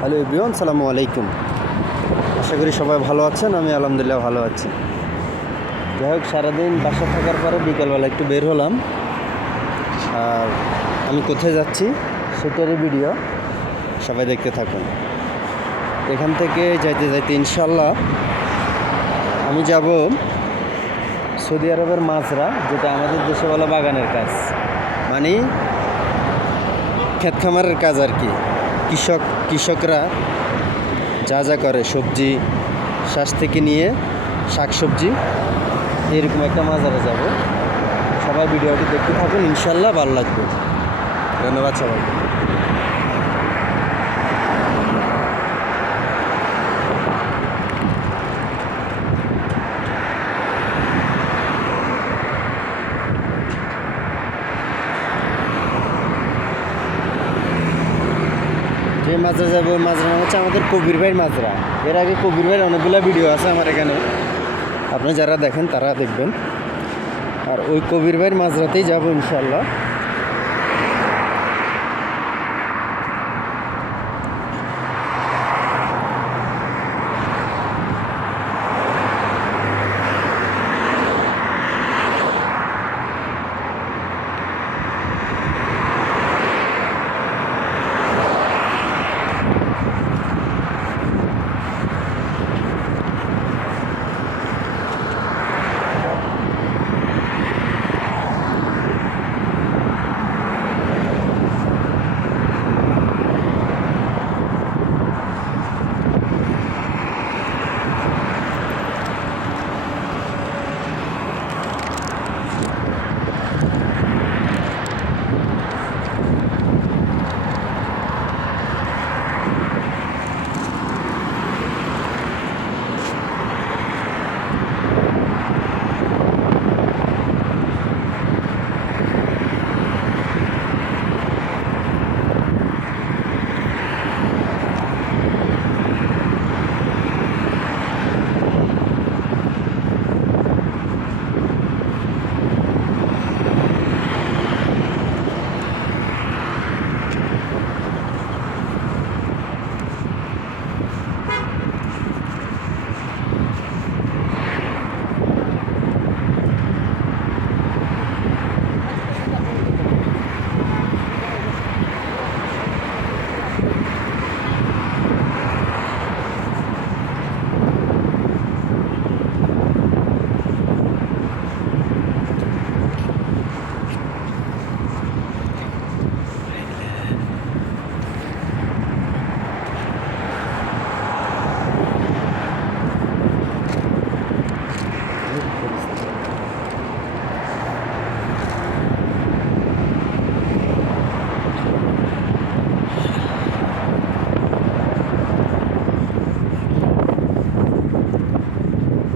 Hello everyone, সালামু আলাইকুম। আশা করি সবাই ভালো আছেন। আমি আলহামদুলিল্লাহ ভালো আছি। যাই হোক, সারাদিন বাসা থাকার পরে বিকালবেলা একটু বের হলাম। আর আমি কোথায় যাচ্ছি সেটারই ভিডিও সবাই দেখতে থাকুন। এখান থেকে যাইতে যাইতে ইনশাল্লাহ আমি যাব সৌদি আরবের মাজরা, যেটা আমাদের দেশে বলা বাগানের কাজ, মানে ক্ষেত খামারের কাজ আর কি। কৃষকরা যা যা করে, সবজি চাষ থেকে নিয়ে শাকসবজি, এরকম একটা মাজারে যাব। সবাই ভিডিওটি দেখতে থাকুন, ইনশাল্লাহ ভালো লাগবে। ধন্যবাদ সবাইকে। যে মাজরা যাবো, মাজরা নাম হচ্ছে আমাদের কবির ভাইয়ের মাজরা। এর আগে কবির ভাইয়ের অনেকগুলো ভিডিও আছে আমার এখানে, আপনি যারা দেখেন তারা দেখবেন। আর ওই কবির ভাইয়ের মাজরাতেই যাবো ইনশাল্লাহ।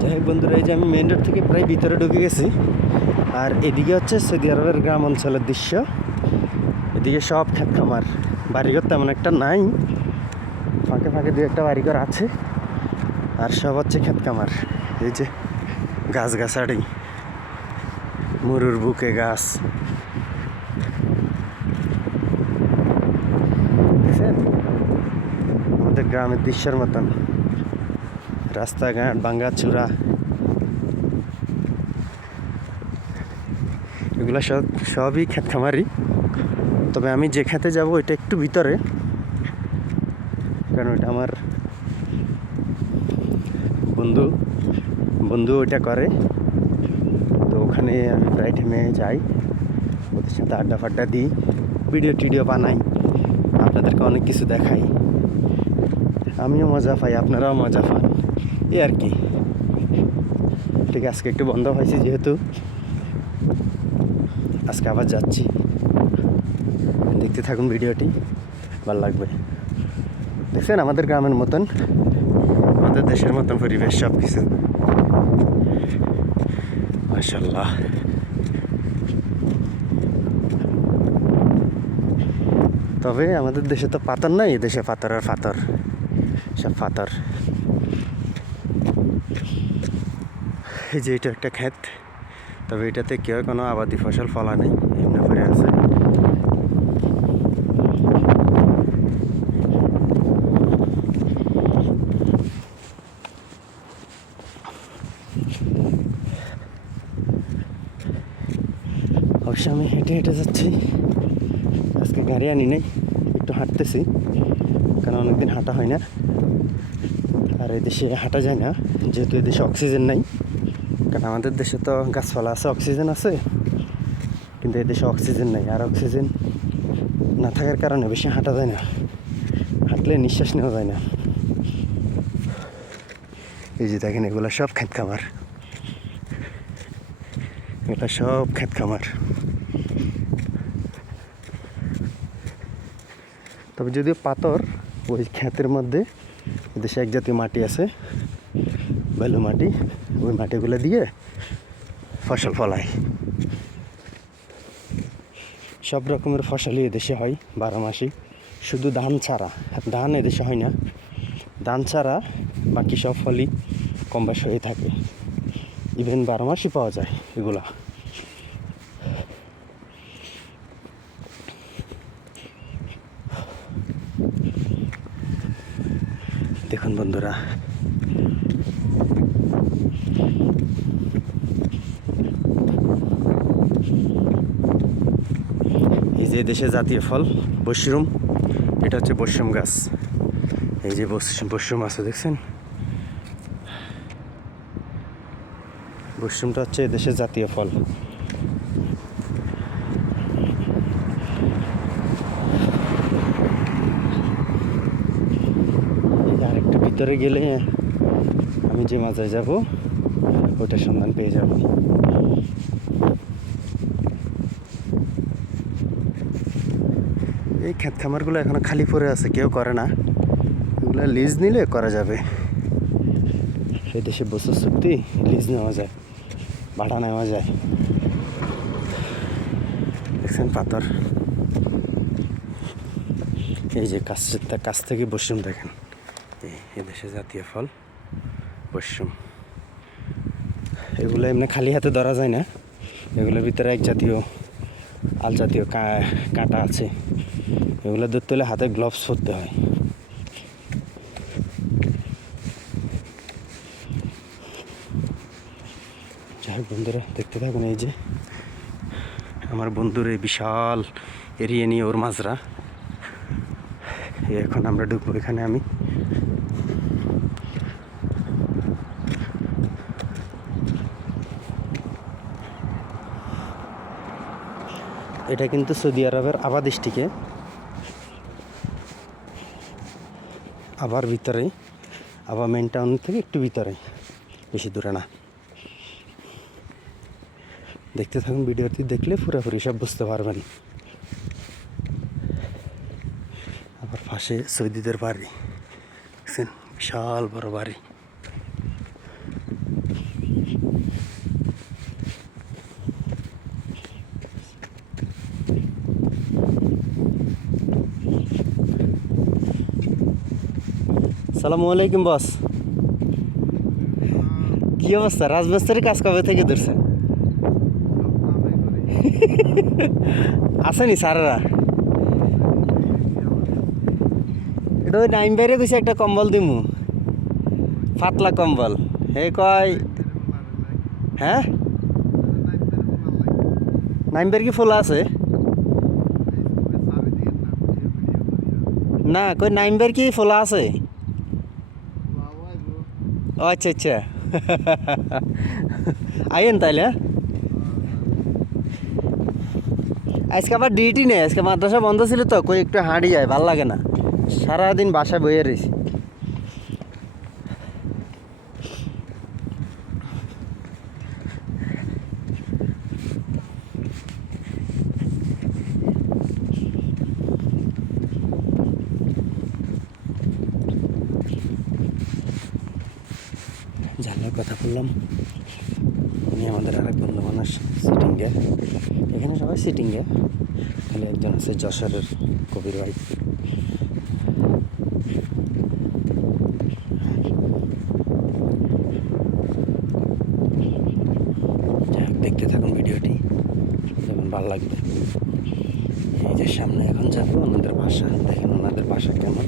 যাই হোক বন্ধুরা, এই যে আমি মেন রোড থেকে প্রায় ভিতরে ঢুকে গেছি। আর এদিকে হচ্ছে সৌদি আরবের গ্রাম অঞ্চলের দৃশ্য। এদিকে সব ক্ষেত খামার, বাড়িঘর তেমন একটা নাই, ফাঁকে ফাঁকে দু একটা বাড়িঘর আছে। আর সব হচ্ছে ক্ষেত খামার। এই যে গাছগাছাড়ি, মরুর বুকে গাছ, দেখছেন আমাদের গ্রামের দৃশ্যের মতন। রাস্তাঘাট ভাঙ্গাচুরা, এগুলো সবই ক্ষেত খামারই। তবে আমি যে খেতে যাব ওইটা একটু ভিতরে, কারণ ওইটা আমার বন্ধু ওইটা করে। তো ওখানে আমি প্রায় টাইমে যাই, ওদের সাথে আড্ডা ফাড্ডা দিই, ভিডিও টিডিও বানাই, আপনাদেরকে অনেক কিছু দেখাই। আমিও মজা পাই, আপনারাও মজা পান, এই আর কি। ঠিক আজকে একটু বন্ধ হয়েছে যেহেতু, আজকে আবার যাচ্ছি। দেখতে থাকুন ভিডিওটি, ভালো লাগবে। দেখছেন আমাদের গ্রামের মতন, আমাদের দেশের মতন পরিবেশ, সব কিছু মাশাআল্লাহ। তবে আমাদের দেশে তো পাথর নাই, এদেশে পাথর আর পাথর, সব পাথর। এই যে এটা একটা ক্ষেত, তবে এটাতে কেউ কোনো আবাদি ফসল ফলা নেই, এমনি করে আছে। বাসায় যাচ্ছি। আজকে গাড়ি আনি নাই, একটু হাঁটতেছি, কারণ অনেকদিন হাঁটা হয় না। আর এই দেশে হাঁটা যায় না, যেহেতু এই দেশে অক্সিজেন নাই। কারণ আমাদের দেশে তো গাছপালা আছে, অক্সিজেন আছে, কিন্তু এই দেশে অক্সিজেন নাই। আর অক্সিজেন না থাকার কারণে বেশি হাঁটা যায় না, হাঁটলে নিঃশ্বাস নেওয়া যায় না। এই যে দেখেন, এগুলো সব ক্ষেত খামার, এগুলো সব ক্ষেত খামার। তবে যদিও পাথর, ওই ক্ষেতের মধ্যে দেশে এক জাতীয় মাটি আছে, বালু মাটি, ওই মাটিগুলো দিয়ে ফসল ফলায়। সব রকমের ফসলই এদেশে হয় 12 মাসই, শুধু ধান ছাড়া। ধান এদেশে হয় না, ধান ছাড়া বাকি সব ফলই কম বেশ হয়ে থাকে। ইভেন 12 মাসই পাওয়া যায় এগুলা। দেখুন বন্ধুরা, এই যে দেশে জাতীয় ফল বশরুম, এটা হচ্ছে বশরুম গাছ। এই যে বশরুম আছে দেখছেন, বশরুমটা হচ্ছে দেশের জাতীয় ফল। আরেকটু ভিতরে গেলে আমি যে মাজায় যাব ওটার সন্ধান পেয়ে যাব। এই ক্ষেত খামারগুলো এখনো খালি পড়ে আছে, কেউ করে না। এগুলো লিজ নিলে করা যাবে। এই দেশে বছর চুক্তি, লিজ নেওয়া যায়, ভাড়া নেওয়া যায়। দেখছেন পাথর, এই যে কাছ থেকে বশরুম দেখেন। এই দেশে জাতীয় ফল বশরুম। এগুলো এমনি খালি হাতে ধরা যায় না, এগুলোর ভিতরে এক জাতীয় আল জাতীয় কাঁটা আছে। এগুলো ধরতে হলে হাতে গ্লাভস পরতে হয়। যাই হোক বন্ধুরা, দেখতে থাকুন। এই যে আমার বন্ধুর এই বিশাল এরিয়া নিয়ে ওর মাজরা, এখন আমরা ঢুকবো এখানে। আমি এটা কিন্তু সৌদি আরবের আবা ডিস্ট্রিক্টে, আবার ভিতরে, আবার মেন টাউন থেকে একটু ভিতরে, বেশি দূরে না। দেখতে থাকুন, ভিডিওটি দেখলে পুরোপুরি সব বুঝতে পারবেন। আবার পাশে সৌদিদের বাড়ি, দেখছেন, বিশাল বড় বাড়ি। সালামু আলাইকুম বস, কি অবস্থা? রাজমিস্ত্রির কাজ কবে থেকে ধরছেন? আসেনি স্যারেরা? এটা ওই নাইম বাইরে গেছে, একটা কম্বল দিমু, পাতলা কম্বল। হে কয়, হ্যাঁ নাইম বাইরে কি ফোলা আছে? না, কই নাইম বাইরে কি ফোলা আছে? ও আচ্ছা আচ্ছা, আইন তাইলে। আজকে আবার ডিউটি নেই, আজকে মাদ্রাসা বন্ধ ছিল তো, কই একটু হাঁটি যায়, ভাল লাগে না, সারাদিন বাসায় বইয়ে রয়েছি। জানলার কথা বললাম, উনি আমাদের আরেক বন্ধু মানুষ সিটিংয়ে, এখানে সবাই সিটিংয়ে, খালি একজন আছে যশোরের কবির ভাই। দেখতে থাকুন ভিডিওটি, যেমন ভালো লাগবে। এই যে সামনে এখন যাবো ওনাদের বাসা, দেখেন ওনাদের বাসা কেমন,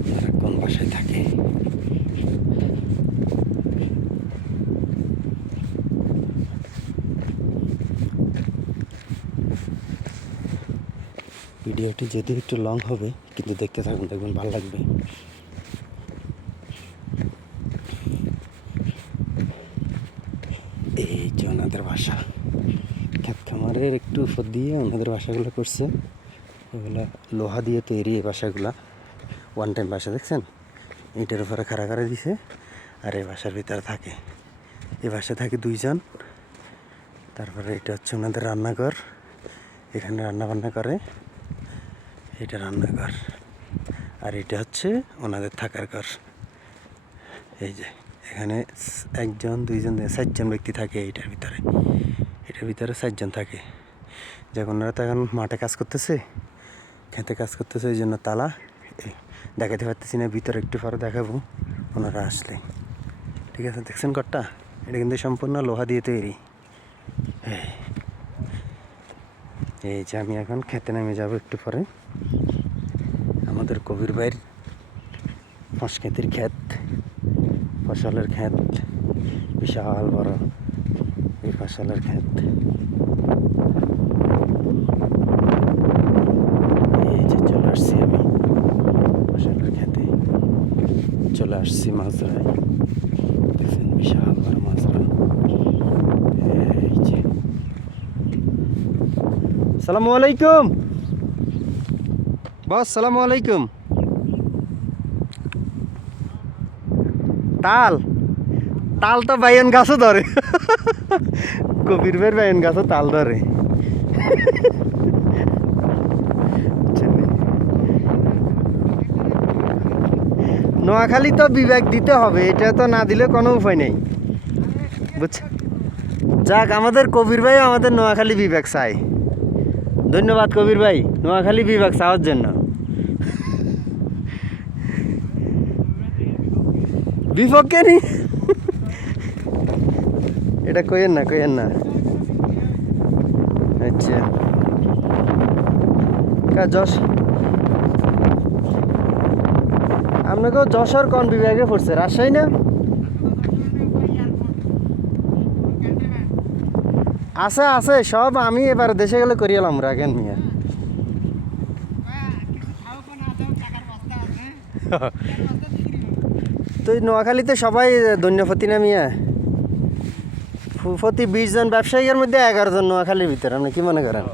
ওনারা কোন বাসায় থাকে। ভিডিওটি যদিও একটু লং হবে কিন্তু দেখতে থাকুন, দেখবেন ভালো লাগবে। এই যে ওনাদের বাসা, ক্ষেত খামারের একটু উপর দিয়ে ওনাদের বাসাগুলো করছে। এগুলা লোহা দিয়ে তৈরি এই বাসাগুলা, ওয়ান টাইম বাসা দেখছেন, ইটের উপরে খাড়া করে দিছে। আর এই বাসার ভিতরে থাকে, এই বাসায় থাকে 2 জন। তারপরে এটা হচ্ছে ওনাদের রান্নাঘর, এখানে রান্না বান্না করে, এটা রান্নাঘর। আর এটা হচ্ছে ওনাদের থাকার ঘর। এই যে এখানে 1 জন 2 জন 4 জন ব্যক্তি থাকে এইটার ভিতরে, এটার ভিতরে 4 জন থাকে। যখন ওনারা তো এখন মাঠে কাজ করতেছে, খেতে কাজ করতেছে, ওই জন্য তালা দেখাতে পারতেছি না, ভিতরে একটু পরে দেখাবো ওনারা আসলে। ঠিক আছে, দেখছেন ঘরটা, এটা কিন্তু সম্পূর্ণ লোহা দিয়ে তৈরি। এই যে আমি এখন খেতে নেমে যাব একটু পরে। আমাদের কবির ভাইয়ের ফসকেতির ক্ষেত, ফসলের ক্ষেত, বিশাল বড় এই ফসলের ক্ষেত। এই যে চলে আসছি আমি ফসলের ক্ষেতে, চলে আসছি মাজরায়। দেখছেন বিশাল বড় মাজরা। এই যে আসসালামু আলাইকুম বস, সালামু আলাইকুম। তাল তাল তো বাইন গাছও ধরে, কবির ভাইয়ের বাইন গাছও তাল ধরে। নোয়াখালী তো বিবেক দিতে হবে, এটা তো না দিলে কোনো উপায় নেই, বুঝছেন। যাক, আমাদের কবির ভাই আমাদের নোয়াখালী বিবেক চাই। ধন্যবাদ কবির ভাই, নোয়াখালী বিভাগ চাওয়ার জন্য। বিপক্ষে নি, এটা কইেন না, কইেন না। আচ্ছা, যশ আপনাকেও যশোর কোন বিভাগে পড়ছে? রাজশাহী না? আছে আছে সব, আমি এবার দেশে গেলে করিয়ালাম রাখেন মিয়া। তো নোয়াখালীতে সবাই ধন্যপতি না মিয়া, প্রতি 20 জন ব্যবসায়ীর মধ্যে 11 জন নোয়াখালীর ভিতরে। আপনি কি মনে করেন?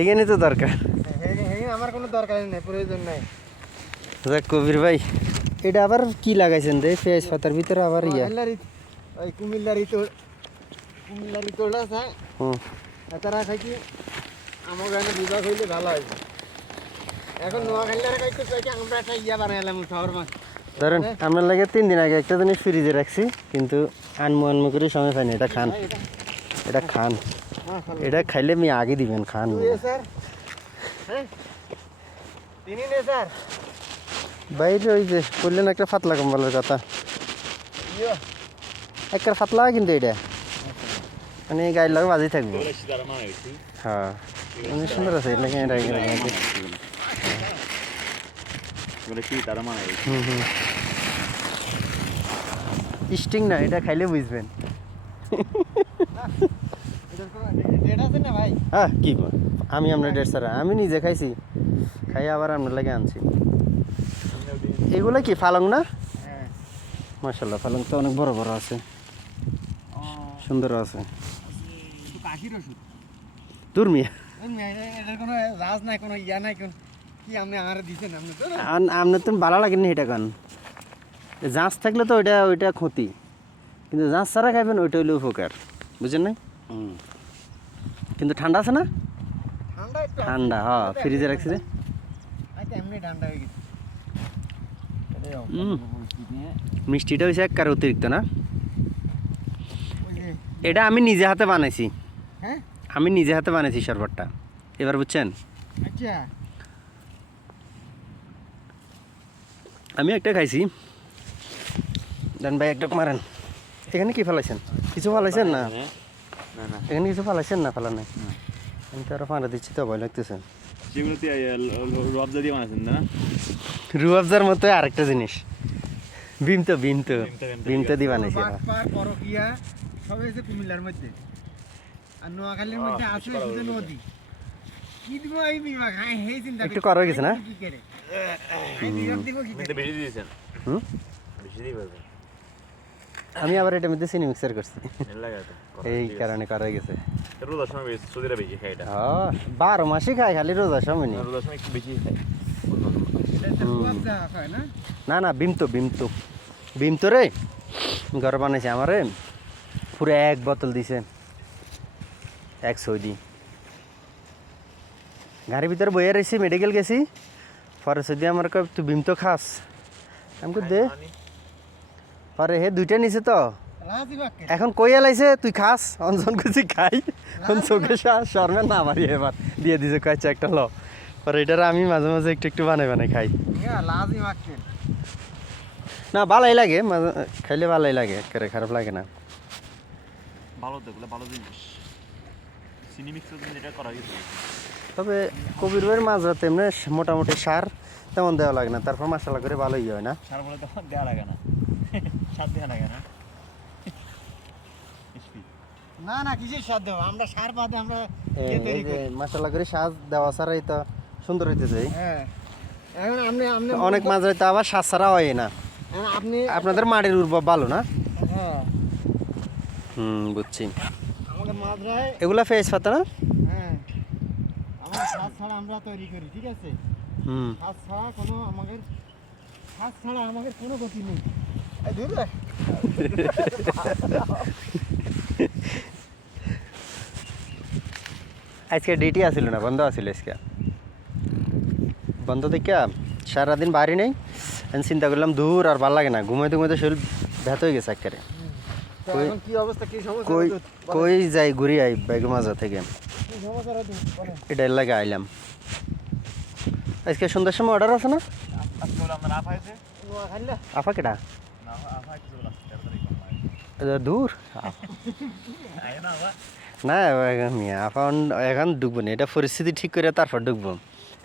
এখানে তো দরকার, আমার কোনো দরকার নেই, প্রয়োজন নাই। কবির ভাই, এটা আবার কি লাগাইছেন রে পেঁয়াজ পাতার ভিতরে? আবার ইয়া ওই কুমিল্লারি তোলা আছে, তারা থাকি আমার গানে বিভাগ হইলে ভালো হয়। এখন নোয়াখালীরা কইতে আমরা একটা ইয়া বানাইলাম শহর মাছ। ধরেন আপনার লাগে 3 দিন আগে একটা জিনিস ফ্রিজে রাখছি, কিন্তু আনমু করে সময় পাইনি। এটা খান, এটা খান, এটা খাইলে আমি আগে দিবেন, খান। বাইরে ওই যে বললেন একটা পাতলা কম্বলের কথা, একটা পাতলা কিন্তু এটা মানে গায়ের লাগে বাজি থাকবো। হ্যাঁ, অনেক সুন্দর আছে। স্টিং না, এটা খাইলে বুঝবেন। হ্যাঁ, কি আমি আপনার 1.5 ছাড়া আমি নিজে খাইছি, খাই আবার আপনার লাগে আনছি। এগুলো কি পালং না? মাশাআল্লাহ, পালং তো অনেক বড় বড় আছে, সুন্দর আছে। তুরমিয়া আপনার তো ভালো লাগেনি এটা কান। জাঁচ থাকলে তো ওইটা ক্ষতি, কিন্তু জাঁচ ছাড়া খাইবেন ওইটা হইলে উপকার, বুঝছেন না? কিন্তু ঠান্ডা আছে না? ঠান্ডা, হ্যাঁ, ফ্রিজে রাখছি রে। মিষ্টিটা হয়েছে এক কার অতিরিক্ত না। এটা আমি নিজে হাতে বানাইছি, আমি নিজে হাতে বানাইছি শরবতটা, এবার বুঝছেন। আমি একটা খাইছি, দেন ভাই একটা মারেন। এখানে কি ফেলাইছেন? কিছু ফেলাইছেন না? এখানে কিছু ফেলাইছেন না? ফেলা নাই, আমি তো আরো ফাঁড়া দিচ্ছি তো, ভয় লাগতেছে। রুয়াবজার মতো আরেকটা জিনিস, বিম তো দিয়ে বানাইছি। কুমিল্লার মধ্যে আর নোয়াখালীর মধ্যে আছে শুধু নদী, কি দিব এই বিভাগ হ্যাঁ এই চিন্তা একটু করা হয়ে গেছে না? কি করে এই বিভাগ দিব কি করে? বেশি দিয়েছেন হুম বেশি দিয়ে পারবেন আমি আবার এটার মধ্যে চিনি মিক্সার করছি লাগে তো এই কারণে করা হয়ে গেছে। রোজার সময় বেশি সুদিরা বেশি খাই এটা 12 মাসই খাই, খালি রোজার সময় নেই। রোজার সময় একটু বেশি খাই এটা কুয়াশা হয় না না না বিম তো রে ঘর বানাইছে আমারে, পুরো 1 বোতল দিছে, 1 সৌদি। গাড়ির ভিতরে বইয়ে রয়েছি, মেডিকেল গেছি, পরে সৌদি আমার কয় তুই বিম তো খাস, আমি কই দে, পরে হে 2টা নিছে তো, লাজি বাক্কে এখন কই এলাইছে তুই খাস, অঞ্জন কুচি খাই, এখন চোখে শর্মে না মারি, এবার দিয়ে দিছে কয়েছে একটা ল, পরে এটার আমি মাঝে মাঝে একটু বানাই খাই। হ্যাঁ লাজি বাক্কে না ভালোই লাগে, মাঝে খাইলে ভালোই লাগে, একেবারে খারাপ লাগে না। ভালো তো এগুলো ভালো জিনিস চিনি মিক্স করে যেটা করা গেছে তবে কবির ভাইয়ের মাঝে তেমনি মোটামুটি সার তেমন দেওয়া লাগে না, তারপর মশলা করে ভালোই হয় না। সার বলে তো দেওয়া লাগে না সার দেওয়া লাগে না না না কিসের স্বাদ দেব আমরা সার বাদে আমরা ইয়ে তৈরি করি মশলা করে সাজ দেওয়া ছাড়াই তো সুন্দর হইতে যায়। হ্যাঁ এখন আপনি আপনি অনেক মাঝে তো আবার সাজ ছাড়া হয় না। এখন আপনি আপনাদের মাটির উর্বর ভালো না? হ্যাঁ বুঝছি। আমাদের মাদ্রায় এগুলা ফেস পাতা না? হ্যাঁ আমরা সাজ ছাড়া আমরা তৈরি করি ঠিক আছে সাজ ছাড়া কোনো আমাদের সাজ ছাড়া আমাদের কোনো গতি নেই এই ধুর রে। আজকে ডিউটি আসিল না, বন্ধ আসিল আজকে, বন্ধ থেকে সারাদিন বাড়ি নেই, আমি চিন্তা করলাম দূর আর ভালো লাগে না, ঘুমাইতে ঘুমাইতে শরীর ব্যথা হয়ে গেছে একেবারে। তো এখন কি অবস্থা কি সমস্যা কই দুধ? বলেন, কই যাই ঘুরি আই বেগম মাজা থেকে, কি সমস্যা রে দুধ? বলেন। এটার লাগে আইলাম। আজকে সন্ধ্যার সময় অর্ডার আছে না? আজকে বলে আপনার আফা আছে নোয়া খাইলা আফা কেটা? না আফা কিছু বলে আসতে তাড়াতাড়ি কম দূর আয় না বাবা না, আফা এখন ঢুকবো না, এটা পরিস্থিতি ঠিক করে তারপর ঢুকবো,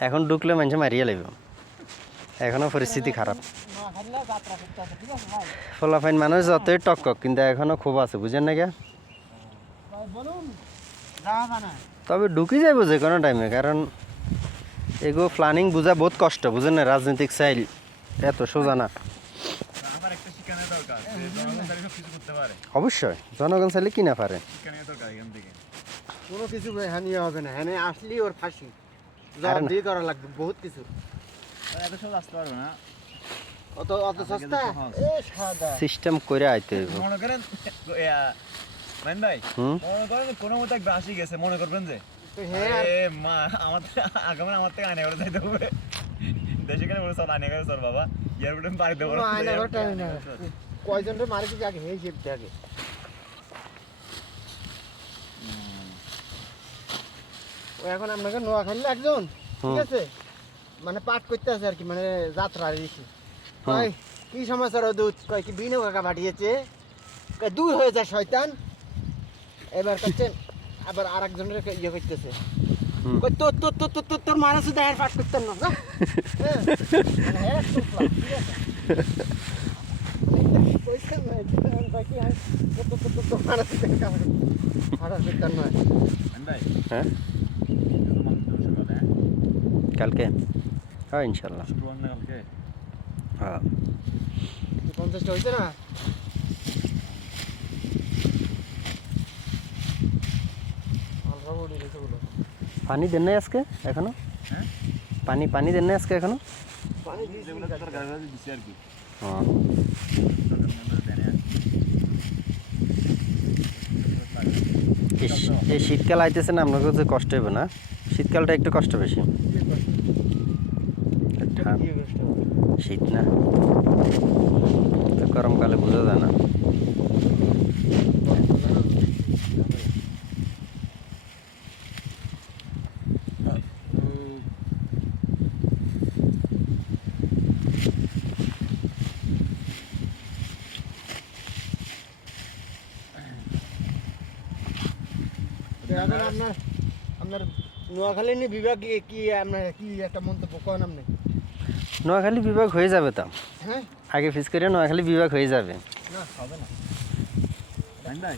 এখন ঢুকলে মানুষ মারিয়ে লাগবে, এখনো পরিস্থিতি খারাপ। নোয়া খাইলা যাত্রা করতে আছে ঠিক আছে ভাই ফলাফাইন মানুষ যতই টকক কিন্তু এখনো খুব আছে, বুঝেন না কে? ভাই বলুন যাওয়া জানা তবে ঢুকি যাবো যে কোনো টাইমে, কারণ এগো প্ল্যানিং বোঝা বহুত কষ্ট, বুঝেন না, রাজনৈতিক চাইল এত সোজা না। আমার একটা শিক্ষানের দরকার যে জনগণ তারিখ কিছু করতে পারে অবশ্যই জনগণ চাইলে কি না পারে। শিক্ষানের দরকার এখান থেকে কোনো কিছু হানি হবে না হ্যাঁ আসলেই ওর ফাঁসি আরে না। দিয়ে করা লাগবে বহুত কিছু এত সব আসতে পারবো না অত অত সস্তা এ সাদা সিস্টেম করে আইতে হইব। মনে করেন মান ভাই হুম মনে করেন কোনো মতো একটা আসি গেছে মনে করবেন যে তো হ্যাঁ এ মা আমার আগামী আমার থেকে আনে করে যাইতে হবে দেশে কেন বলে সব আনে করে সর বাবা এয়ারপোর্টে বাড়ি দেবো কোনো আয়না ঘর টানে না কয়জনের মারে কি আগে এই হিসেব আগে ও এখন আপনাকে নোয়া খাইলে একজন ঠিক আছে মানে পাঠ করতে আছে আর কি মানে যাত্রা আর কি কয় কি সমাচার ও দুধ কয় কি বিনু কাকা পাঠিয়েছে কয় দূর হয়ে যায় শয়তান এবার করছেন আবার আর একজনের ইয়ে করতেছে হুম। কই তোর তোর তোর তোর তোর তোর মারা শুধু আর পাঠ করতেন না যা। হ্যাঁ মানে হ্যাঁ শুনলাম, ঠিক আছে কইছেন না এটা বাকি আর তোর তোর তোর তোর মারা শুধু কাজ হাড়া করতেন না মান ভাই হ্যাঁ সকালে কালকে হ্যাঁ ইনশাল্লাহ। শুক্রবার না কালকে হ্যাঁ 50টা হইছে না আলগা বডি রেখে বলো পানি দেন নাই আজকে এখনো? হ্যাঁ পানি দেন নাই আজকে এখনো? পানি দিয়েছি যেগুলো তোর গাড়ি গাড়ি দিছি আর কি হ্যাঁ এই শীতকাল আইতেছে না, আপনার কাছে কষ্ট হবে না? শীতকালটা একটু কষ্ট বেশি, শীত না তো গরমকালে বোঝা যায় না। এখন আপনার আপনার নোয়াখালী নিয়ে বিভাগ কি আপনার কি একটা মন্তব্য করেন আপনি নোয়াখালী বিভাগ হয়ে যাবে তো, হ্যাঁ আগে ফিস করে নোয়াখালী বিভাগ হয়ে যাবে। না হবে না মান ভাই